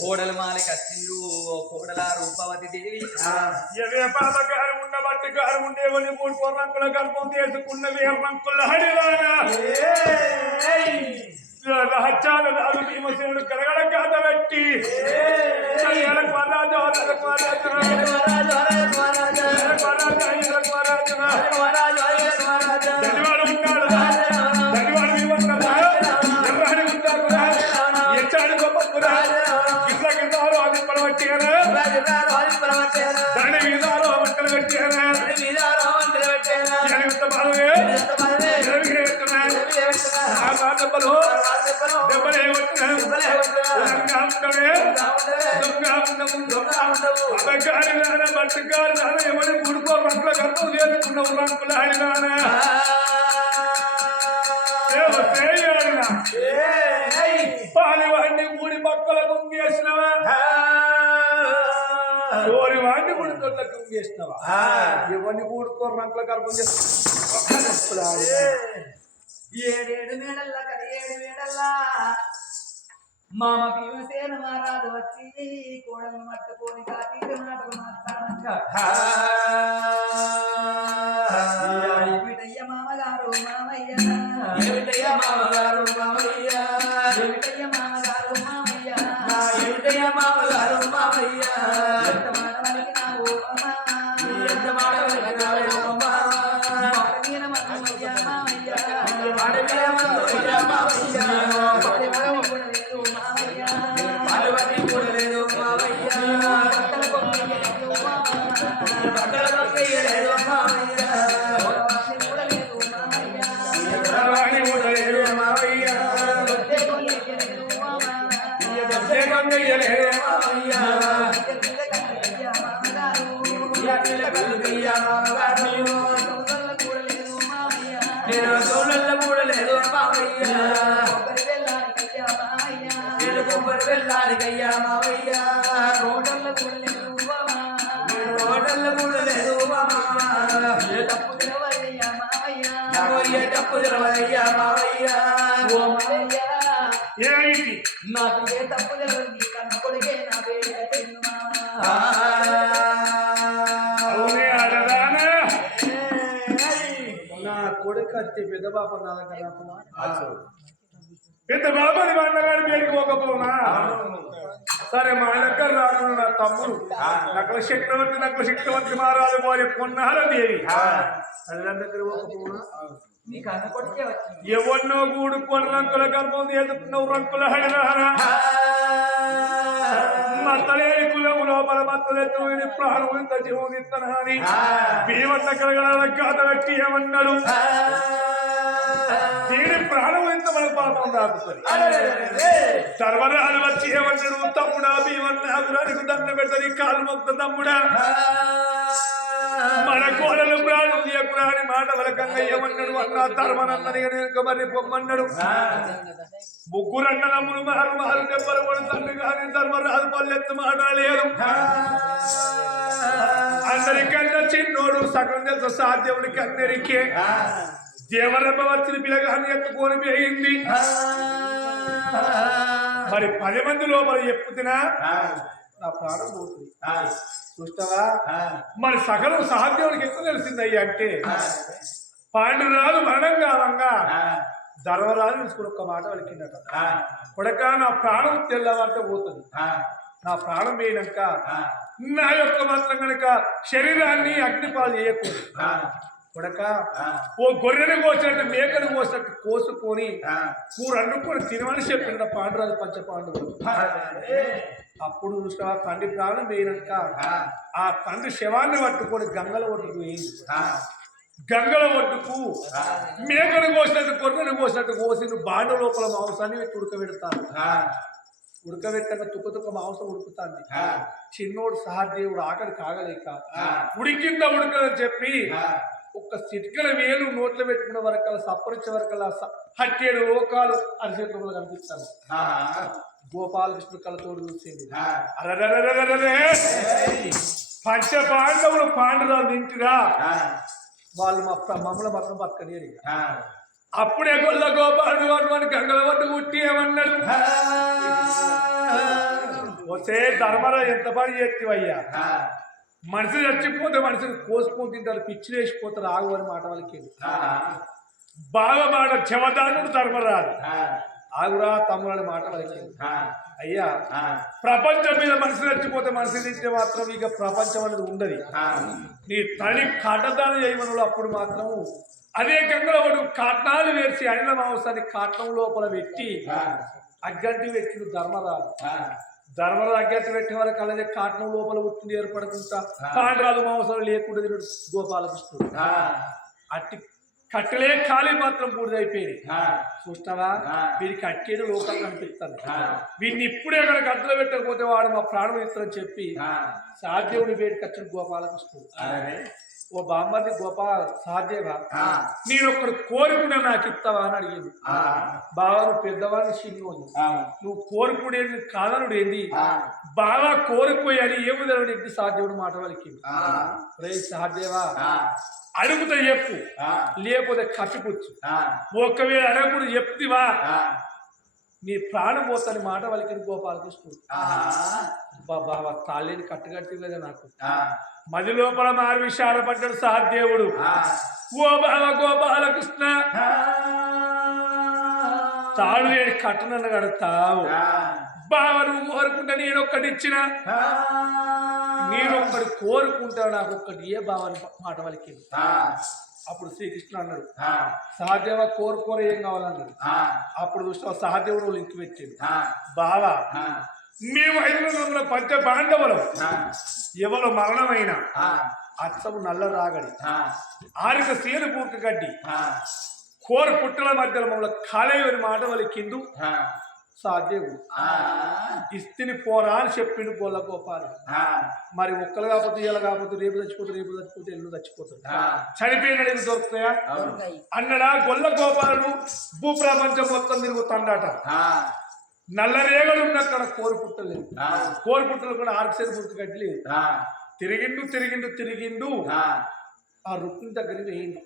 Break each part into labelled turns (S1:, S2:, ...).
S1: కోడలు మాలిక వచ్చిండు ఓ కోడల రూపవతి దేవి.
S2: ఎవే పాప గారు ఉన్న బట్టి గారు ఉండేవని మూడు కొర్రంకుల గర్భం చేసుకున్నవి రంకుల హడిలాగా రహస్యాల రాజు భీమసేనుడు కరగడ కాద పెట్టి. కళ్యాణకు వరాజు, అతనికి వరాజు, అతనికి వరాజు, ఈయనకు వరాజు. దాని విధాలు వంటలు పెట్టారా? ఎంత ఆ దెబ్బలు. దెబ్బలు. ఏమవుతున్నాయి అబగారి నాన్న బట్టగారి నాన్న ఎవరి గుడుకో పట్ల గర్భం చేసుకున్నావు రంకుల ఆయన మూడి తొట్ల కుంగేసినవా ఎవరిని కూడుకో రంకుల గర్భం చేసుకున్నా
S1: ఏడేడు మేడల్ల కది ఏడు మేడల్లా? మామ భీమసేన మహారాజు వచ్చి కోడలను పట్టుకొని కాతీక నాటకు మాట్లాడక ఏమిటయ్య మామగారు మామయ్య? ఏమిటయ్య మామగారు మామయ్య? ఎంత మాట పలికినావు నా కొడుకు
S3: అత్తే పెద్ద బాబు నా దగ్గర
S2: పెద్ద బాబాని వండగాడి పేరుకి పోకపోనా? సరే మా దగ్గర రాకుండా నా తమ్ముడు నకల చక్రవర్తి నకల చక్రవర్తి మహారాజు పోయి కొన్నార దేవి.
S3: తల్లిదండ్రుల దగ్గర పోకపోనా?
S1: నీ కన్న కొడుకే వచ్చింది.
S2: ఎవరినో కూడు కొన్ని రంకుల గర్భం ఎదుకున్నావు రంకుల హరిహర. మత్తలే కులము లోపల మత్తలెత్తు ప్రాణం ఇంత భీమన్న కలగల గాథ పెట్టి ఏమన్నాడు? దీని ప్రాణం ఇంత మన పాపం దాకుతుంది సర్వరాలు వచ్చి ఏమన్నాడు? తమ్ముడా భీమన్న అదురానికి దండ పెడతని కాలు మొక్క తమ్ముడా. మన కోడలు ప్రాణం తీయకురా మాట వలకంగా ఏమన్నాడు? అన్న ధర్మనన్నని వెనుక మరి పొమ్మన్నాడు ముగ్గురు అన్నదమ్ములు మహరు మహరు దెబ్బలు కూడా తండ్రి కానీ ధర్మరాజు పల్లెత్తు మాట్లాడలేదు అందరికన్నా చిన్నోడు సగం తెలుసు సాధ్యమునికి అందరికీ. దేవరమ్మ వచ్చిన పిల్లగాన్ని ఎత్తుకొని పోయింది. మరి పది మంది లోపల చెప్పుతున్నా?
S3: నా ప్రాణం పోతుంది. చూస్తావా?
S2: మరి సగం సాధ్యమునికి ఎంత తెలిసిందయ్యా అంటే పాండురాజు మరణం కావంగా ధర్మరాజు తీసుకుని ఒక్క మాట వలికిందట కొడక నా ప్రాణం తెల్లవారితే పోతుంది. నా ప్రాణం పోయినాక నా యొక్క మాత్రం కనుక శరీరాన్ని అగ్నిపాలు చేయకూడదు. కొడక ఓ గొర్రెను కోసినట్టు మేకను కోసినట్టు కోసుకొని కూర అండుకొని తినమని చెప్పిండ పాండురాజు పంచ పాండవులు అప్పుడు చూసినావా తండ్రి ప్రాణం పోయినాక ఆ. తండ్రి శవాన్ని పట్టుకొని గంగల ఒడ్డుకు పోయింది గంగల ఒడ్డుకు మేకను కోసినట్టు గొర్రెను కోసినట్టు కోసి బాండ లోపల మాంసాన్ని పెట్టి ఉడకబెడతాను. ఉడకబెట్టక తుక్క తుక్క మాంసం ఉడుకుతాంది. చిన్నోడు సహదేవుడు ఆకలి కాగలేక ఉడికింద ఉడకదని చెప్పి ఒక్క చిటికల వేలు నోట్లో పెట్టుకున్న వరకల సప్పరించే వరకల హట్టేడు లోకాలు అరిచేతులు కనిపిస్తాను గోపాలకృష్ణ కళతోడు చూసింది. పంచ పాండవులు పాండురాలు తింటిరా వాళ్ళు మా మమ్మల్ని మాత్రం బతకలేరు. అప్పుడే గొల్ల గోపాలుడు అటువంటి గంగల వద్ద పుట్టి ఏమన్నాడు? వస్తే ధర్మరా ఎంత పని చేతివయ్యా మనిషి చచ్చిపోతే మనిషిని కోసుకొని తింటారు పిచ్చి వేసిపోతారు ఆగు అని మాట వాళ్ళకి బాగా మాట చెవదానుడు ధర్మరాజు. ఆగురా తమ్ముడు మాట వాళ్ళకి అయ్యా ప్రపంచం మీద మనిషి చచ్చిపోతే మనిషి తింటే మాత్రం ఇక ప్రపంచం అనేది ఉండదు. నీ తల్లి కాటదానం చేయమనుడు అప్పుడు మాత్రం అదే గంగలవాడు కాట్నాలు వేసి అయిన మాంసాన్ని కాట్నం లోపల పెట్టి అగ్గంటి పెట్టిన ధర్మరాజు. ధర్మరాజు అగ్గంటి పెట్టే వరకు అలాగే కాట్నం లోపల ఉట్టింది ఏర్పడకుండా కాండ్రాలు మాంసాలు లేకుండా తినడు గోపాలకృష్ణుడు అట్టి కట్టలే ఖాళీ మాత్రం బూడిదైపోయింది చూస్తావా? వీరికి అట్టేది లోకల్ కనిపిస్తాను. వీడిని ఇప్పుడే కనుక అద్దలు పెట్టకపోతే వాడు మా ప్రాణం ఇస్తారని చెప్పి సాధ్యవుని వేడికి వచ్చిన గోపాలకృష్ణుడు ఓ బామ్మది గోపాల సాధ్యవా నేను ఒక్కడు కోరుకునే నాకు ఇస్తావా అని అడిగింది. నువ్వు పెద్దవాడిని చిన్నోని నువ్వు కోరుకునేది కాదనుడు ఏంది బాగా కోరుకోయాలి ఏముదరుడు ఏంటి సాధ్యవుడు మాట వాళ్ళకి? రే సాధ్యవా అడుగుతా చెప్పు. లేకపోతే కప్పిపుచ్చు. ఒకవేళ అడగకుండా చెప్తివా? నీ ప్రాణం పోతాని మాట వాళ్ళకి గోపాలకృష్ణుడు బాబా తాళ్ళని కట్టుకట్టి కదా నాకు మది లోపల మారు పడ్డాడు సహదేవుడు ఓ బావ గోపాలకృష్ణ తాడు లేని కట్టనన్న కడతావు. బావ నువ్వు కోరుకుంటా నేను ఒక్కటి ఇచ్చిన నేను ఒక్కటి కోరుకుంటా నాకు ఒక్కటి ఏ బావని మాట వాళ్ళకి అప్పుడు శ్రీకృష్ణ అన్నాడు. సహదేవ కోరుకోర ఏం కావాలన్నాడు? అప్పుడు చూస్తే సహదేవుడు ఇంటి పెట్టాడు. బావా మేము ఐదుగురు పంచ పాండవులం ఎవరు మరణమైన అచ్చము నల్ల రాగడి. ఆరిక సేను పూర్తి గడ్డి. కోర పుట్టల మధ్యలో మమ్మల్ని కాలేవని మాట వాళ్ళ కిందు సాధ్యవు ఇస్తిని పోరా అని చెప్పిండు గొల్ల గోపాలు. మరి ఒక్కలు కాకపోతే ఇలా కాకపోతే రేపు చచ్చిపోతే రేపు చచ్చిపోతే ఎల్లు చచ్చిపోతాడు చనిపోయిన ఏమి దొరుకుతాయా? అన్నడా గొల్ల గోపాలుడు భూప్రపంచం మొత్తం తిరుగుతాడట. నల్లరేగలు ఉన్న అక్కడ కోరు పుట్టలేదు కోరు పుట్టలు కూడా ఆర్క్సైడ్ పూర్తి కట్టలేదు తిరిగిండు తిరిగిండు తిరిగిండు. ఆ. రుక్మిణి దగ్గరికి వేయండి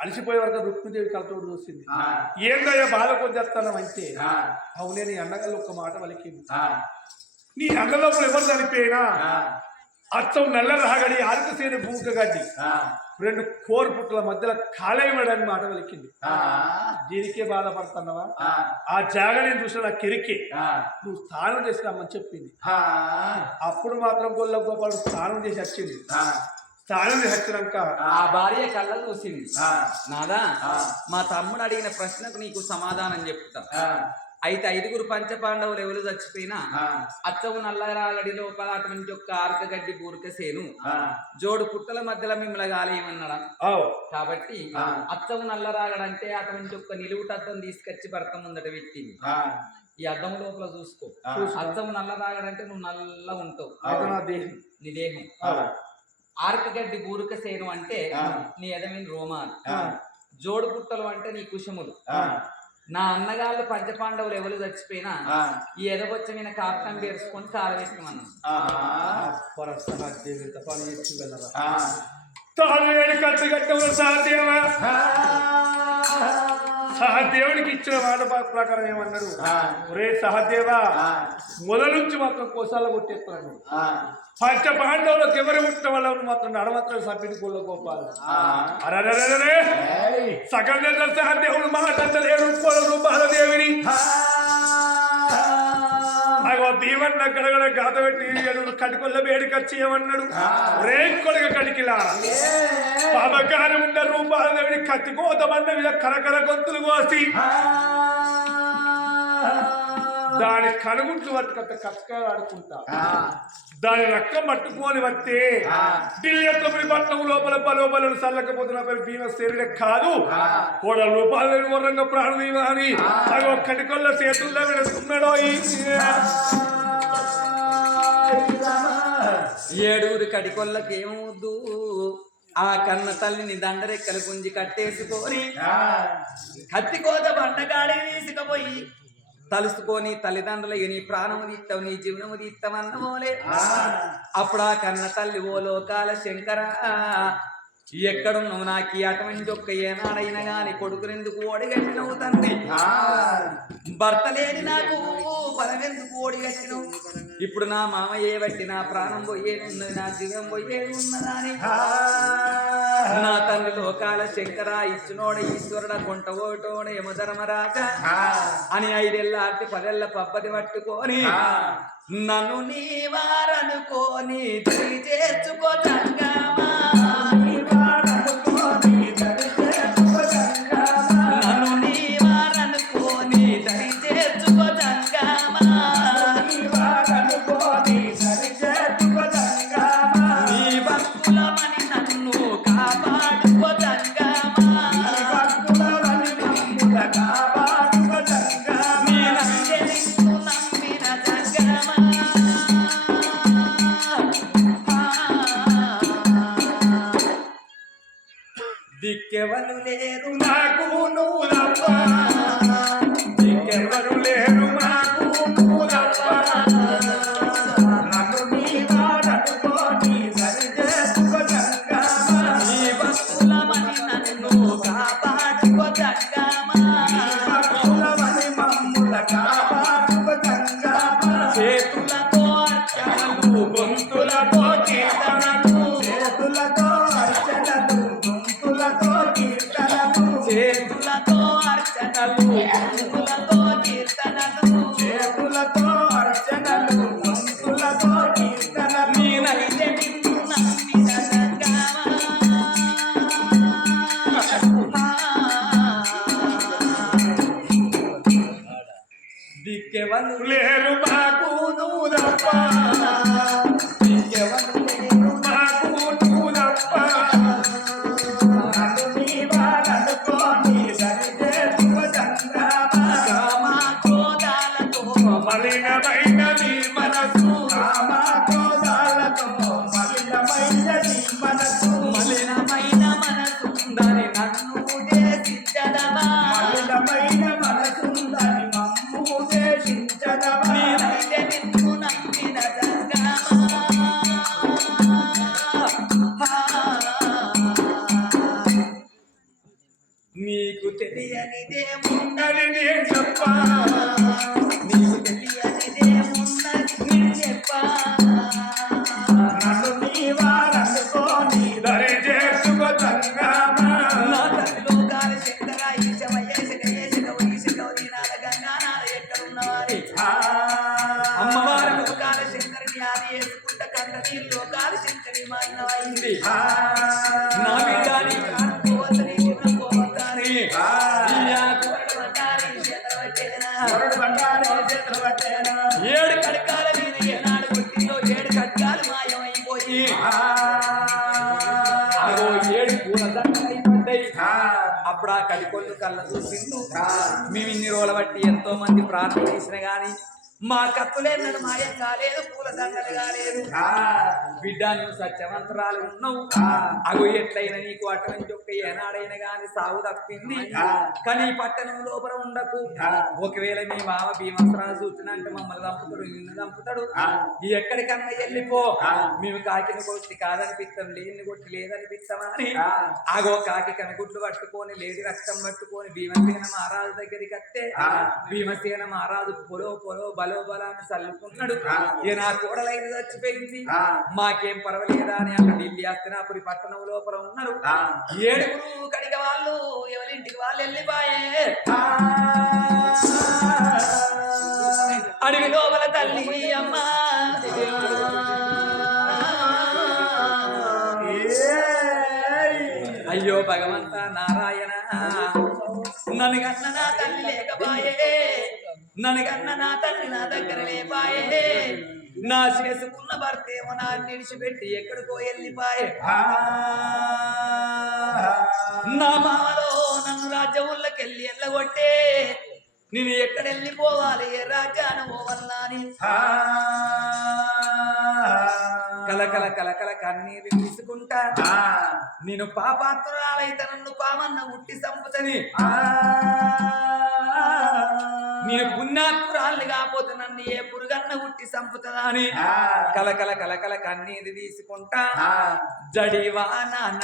S2: అలసిపోయే వరకు రుక్మిదేవి కలతోడు చూసింది. ఏందయ్యా బాధ కొద్దిస్తాను అంటే? అవునే నీ అన్నగల్లో ఒక మాట వలికింది నీ అన్నలోపల ఎవరు చనిపోయినా అచ్చం నల్ల రాగడి ఆరికసేన భూక గడ్డి రెండు కోరు పుట్టల మధ్యలో కాలేయమడని మాట వలికింది దీనికే బాధపడుతున్నావా? ఆ. జాగ నేను చూసిన నా కెరికే నువ్వు స్నానం చేసి రమ్మని చెప్పింది అప్పుడు మాత్రం గొల్ల గోపాలు స్నానం చేసి వచ్చింది. స్నానం చేసి వచ్చినాక
S4: ఆ భార్య కళ్ళ చూసింది నాదా మా తమ్ముడు అడిగిన ప్రశ్నకు నీకు సమాధానం చెప్తా. అయితే ఐదుగురు పంచపాండవులు ఎవరు చచ్చిపోయినా అచ్చవు నల్లరాగడి లోపల అటువంటి యొక్క ఆర్కగడ్డి బూరకసేను జోడు పుట్టల మధ్యలో మిమ్మల్ని గాలేయమన్నాడా. కాబట్టి అచ్చవు నల్లరాగడంటే అటువంటి యొక్క నిలువుటద్దం తీసుకొచ్చి భర్త ముందట పెట్టింది. ఈ అద్దం లోపల చూసుకో. అచ్చము నల్లరాగడంటే నువ్వు నల్ల ఉంటావు.
S2: నా దేహం.
S4: ఆర్కగడ్డి బూరకసేను అంటే నీ ఎదమైన రోమాలు జోడు పుట్టలు అంటే నీ కుశములు. నా అన్నగాళ్ళు పంచపాండవులు ఎవరు చచ్చిపోయినా ఈ ఎదగొచ్చమైన కారణం పేర్చుకొని
S2: వెళ్ళరా తాను కట్టు కట్టడం సహదేవా సహదేవుడికి ఇచ్చిన మాట ప్ర- ప్రకారం ఏమన్నాడు? ఒరే సహదేవా మొదల నుంచి మాత్రం కోసాల కొట్టేస్తున్నాడు పంచ పాండవులకు ఎవరు పుట్టిన వాళ్ళు మాత్రం నడమాత్రం సభ్యుని కోళ్ళ గోపాలు. అరరరరే సకల సహదేవుడు మాట లేడు కోళ్ళ రూపాలదేవిని అగో భీమన్న గడగడ గాత పెట్టి ఏడు కటికొల్ల వేడికొచ్చి ఏమన్నాడు? రే కొడగ కటికిలా పాపకారం ఉన్న రూపాలదేవిని కత్తి కోతమన్న మీద కరకర గొంతులు కోసి. దాని కనుగుంట్లు పట్టుకొత్త కచ్చకాలు ఆడుకుంటా. దాని రక్కం పట్టుకొని వస్తే ఢిల్లీ తొమ్మిది పట్టణం లోపల బలోబలను చల్లకపోతున్న భీమ శరీరం కాదు. కోడ రూపాయలు వర్రంగా ప్రాణం అని అవి ఒక్కటి కొల్ల చేతుల్లో విడుస్తున్నాడో
S4: ఏడుగురు కడికొల్లకి ఏమవుద్దు ఆ కన్న తల్లిని దండరెక్కల గుంజి కట్టేసుకొని కత్తి కోత బండగాడి తీసుకుపోయి తలుసుకొని తల్లిదండ్రులు నీ ప్రాణము తీస్తావు నీ జీవనము తీస్తామన్నమోలే అప్పుడు ఆ. కన్న తల్లి ఓ లోకాల శంకర. ఎక్కడున్నావు? నాకు అటువంటి ఒక్క ఏనాడైనా గాని కొడుకునెందుకు ఓడిగట్టినవు తండ్రి? భర్త లేని నాకు బలమెందుకు ఓడిగట్టినవు? ఇప్పుడు నా మామ ఏ బట్టి నా ప్రాణం పోయేది ఉన్నది నా జీవం పోయేది ఉన్నదని. నా తండ్రి లోకాల శంకర ఇచ్చునోడ ఈశ్వరుడ కొంట ఓటోడ యమధర్మరాజ అని ఐదెళ్ళ అట్టి పదెళ్ళ పబ్బతి పట్టుకొని నన్ను నీ వారనుకోని తిరిగి లేరు. అప్పుడు ఆ కళ్ళ చూసిండు. మేము ఇన్ని రోజుల బట్టి ఎంతో మంది ప్రార్థన చేసిన గాని మా కత్తులేనడు మాయం కాలేదు పూల దండలు కాలేదు. బిడ్డ నువ్వు సత్యవంతరాలు ఉన్నావు. అగో ఎట్లయినా నీకు అటువంటి ఒక్క ఏనాడైనా గాని సాగు తప్పింది. కానీ పట్టణం లోపల ఉండకు. ఒకవేళ మీ మామ భీమస్త్రాలు చూసినంటే మమ్మల్ని చంపుతాడు నిన్ను చంపుతాడు. ఈ ఎక్కడికన్నా వెళ్ళిపో. మేము కాకిని కొట్టి కాదనిపిస్తాం లేని కొట్టి లేదనిపిస్తామా అని. ఆగో కాకి కనగుడ్లు పట్టుకొని లేడి రక్తం పట్టుకొని భీమసేన మహారాజు దగ్గరికి వస్తే భీమసేన మహారాజు పొలో పొలో బలో బలాన్ని చల్లుకున్నాడు ఇక నా కూడలైన చచ్చిపోయింది. మాకేం పర్వాలేదా అని అక్కడ ఢిల్లీ అప్పుడు పట్టణం లోపల ఉన్నారు ఏడుగురు కడిగ వాళ్ళు ఎవరింటికి వాళ్ళు వెళ్ళిపోయే. అడవి లోపల తల్లి అమ్మ. అయ్యో భగవంత నారాయణ. నన్ను కన్న నా తల్లి లేకపాయే. నన్ను నా తల్లి నా దగ్గర లేపాయే. నా చేసుకున్న భర్త ఏమో నా నిడిచిపెట్టి ఎక్కడికో వెళ్ళిపాయే. నా మామలో నన్ను రాజ్యముళ్ళకి వెళ్ళి వెళ్ళగొట్టే నేను ఎక్కడ వెళ్ళిపోవాలి? ఏ రాజ్యాన పోవల్లా అని కలకల కలకల కన్నీరు తీసుకుంటా. నేను పాపాత్రురాలైతే నన్ను పామన్న ఉట్టి సంపుతని నేను పుణ్యాత్మురాల్ని కాకపోతే నన్ను ఏ పురుగన్న గుట్టి చంపుతుందా అని కలకల కలకల కన్నీరు తీసుకుంటా. జడివా నాన్న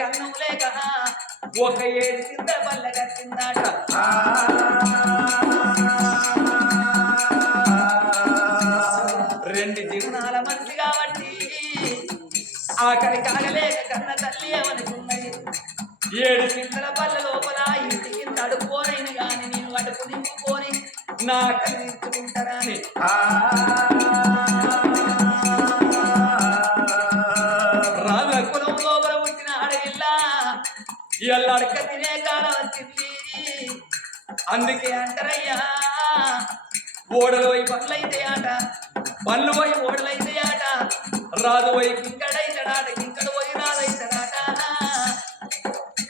S4: కన్నులే కదా ఒక ఏడు కింద బల్ల కట్టిందట. రెండు జీవనాల మంది కాబట్టి ఆకలి కాగలేక కన్న తల్లి ఏమనుకున్నది ఏడు కిందల బల్ల లోపల ఇంటికి కింద అడుక్కోనైన కానీ నేను అడుపు నింపుకొని నా కలిగించుకుంటానని ఆ అందుకే అంటారయ్యా. ఓడలు పోయి పనులైతే ఆట పళ్ళు పోయి ఓడలైతే ఆట రాదు పోయి కింకడైతాడాట కింకడు పోయి రాదైతాడాట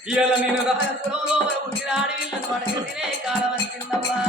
S4: ఇవాళ నేను రాజపురంలో మరి పుట్టిన అడవిల్లు పడక తినే కాలం వచ్చిందమ్మా